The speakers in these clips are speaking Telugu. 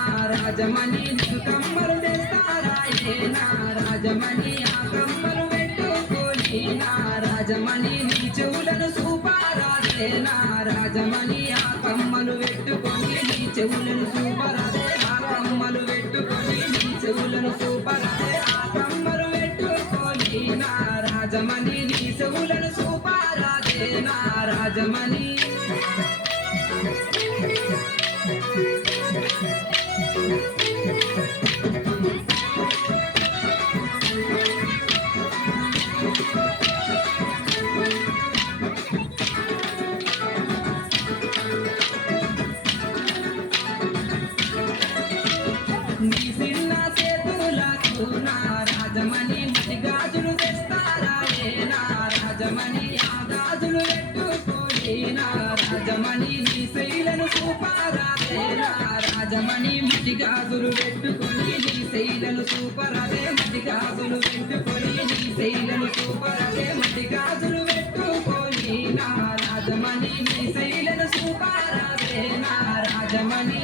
రాజమణి కమ్మలు తెస్తారా రాజమణి ఆ కమ్మలు పెట్టుకొని రాజమణి నీ చెవులను చూపారాదే రాజమణి ఆ కమ్మలు పెట్టుకొని నీ చెవులను చూపరాదే ఆ కమ్మలు పెట్టుకొని నీ చెవులను చూపరాదే ఆ కమ్మలు పెట్టుకొని రాజమణి నీ చెవులను చూపారాదే రాజమణి నీ చిన్న చేతులకు రాజమణి మట్టి గాజులు తెస్తారా రాజమణి ఆ గాజులు పెట్టుకొని రాజమణి నీ శైలను చూపారాదే రాజమణి మట్టి గాజులు పెట్టుకొని నీ శైలను చూపరాదే మట్టి గాజులు పెట్టుకొని నీ శైలను చూపరాదే మట్టి గాజులు పెట్టుకొని రాజమణి నీ శైలను చూపారాదే రాజమణి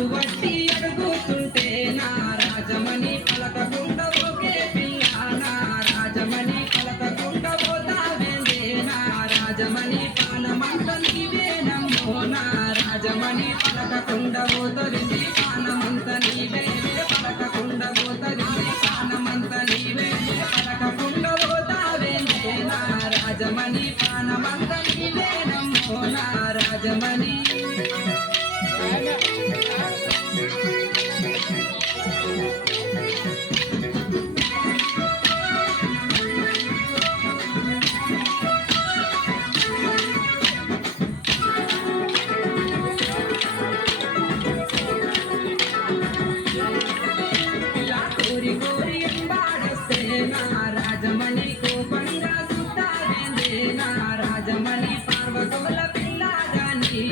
అటువంటి అడుగుతుంటే రాజమణి పలకకుండా ఒకే పిల్ల రాజమణి పలకకుండా పోతావేందే రాజమణి పానమంత నీవేనమ్మో రాజమణి పలకకుండా పోతరింది పానమంత నీవే పలకకుండా పోతరింది పానమంత నీవే పలకకుండా పోతావేందే రాజమణి పానమంత నీవేనమ్మో రాజమణి రాజమణి కోపంగా సుతారేందే రాజమణి పార్వతుల పిల్లగాని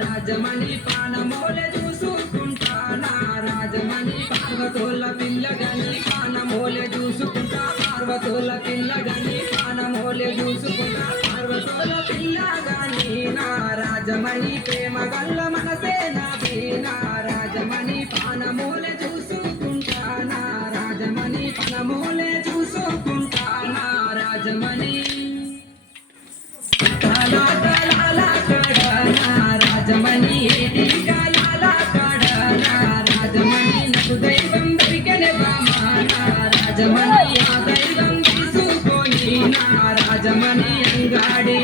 రాజమణి పానమోలే చూసుకుంటా రాజమణి పార్వతుల పిల్లగాని పానమోలే చూసుకుంటా పార్వతుల పిల్లగాని పానమోలే చూసుకుంటా పార్వతుల పిల్లగాని రాజమణి ప్రేమ గల్ల మనసే నా రాజమణి పానమోలే చూసుకుంటా రాజమణి పానమోలే చూసుకుంటా రాజమణి రాజమణి రాజమణి నాకు దైవం దొరికనే రాజమణి ఆ దైవం తీసుకొని రాజమణి అంగాడి